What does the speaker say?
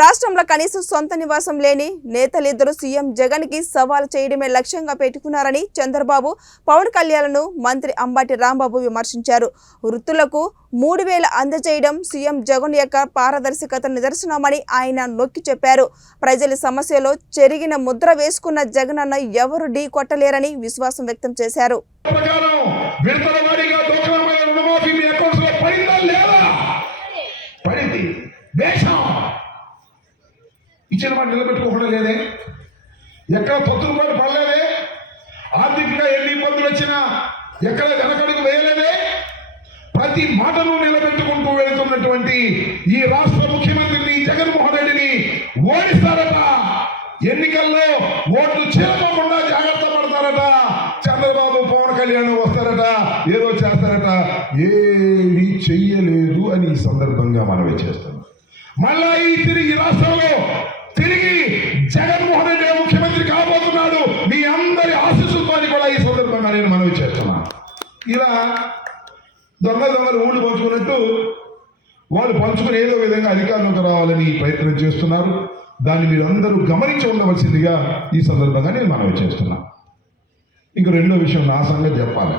రాష్ట్రంలో కనీసం సొంత నివాసం లేని నేతలిద్దరూ సీఎం జగన్ కి సవాల్ చేయడమే లక్ష్యంగా పెట్టుకున్నారని చంద్రబాబు పవన్ కళ్యాణ్ను మంత్రి అంబటి రాంబాబు విమర్శించారు. వృత్తులకు 3000 అందజేయడం సీఎం జగన్ యొక్క పారదర్శకత నిదర్శనమని ఆయన నొక్కి చెప్పారు. ప్రజల సమస్యలో చెరిగిన ముద్ర వేసుకున్న జగనన్న ఎవరు ఢీ కొట్టలేరని విశ్వాసం వ్యక్తం చేశారు. ఇచ్చిన మాట నిలబెట్టుకోవడం లేదే, ఎక్కడ తొత్తులపాటు పడలేదే, ఆర్థికంగా ఎన్ని ఇబ్బందులు వచ్చినా ఎక్కడ వెనకడుగు వేయలేదే, ప్రతి మాటను నిలబెట్టుకుంటూ వెళ్తున్నటువంటి ఈ రాష్ట్ర ముఖ్యమంత్రిని జగన్మోహన్ రెడ్డిని ఓడిస్తారట. ఎన్నికల్లో ఓట్లు చేరకుండా జాగ్రత్త పడతారట. చంద్రబాబు పవన్ కళ్యాణ్ వస్తారట, ఏదో చేస్తారట. ఏమీ చెయ్యలేదు అని ఈ సందర్భంగా మనవి చేస్తాం. మళ్ళా ఈ రాష్ట్రంలో తిరిగి జగన్మోహన్ రెడ్డి ముఖ్యమంత్రి కాబోతున్నాడు. మీ అందరి ఆశీస్సులతో కూడా ఈ సందర్భంగా నేను మనవి చేస్తున్నా. ఇలా దొంగలు ఊళ్ళు పంచుకున్నట్టు వాళ్ళు పంచుకుని ఏదో విధంగా అధికారంలోకి రావాలని ప్రయత్నం చేస్తున్నారు. దాన్ని మీరు అందరూ గమనించి ఉండవలసిందిగా ఈ సందర్భంగా నేను మనవి చేస్తున్నా. ఇంక రెండో విషయం నా సంగతి చెప్పాలి.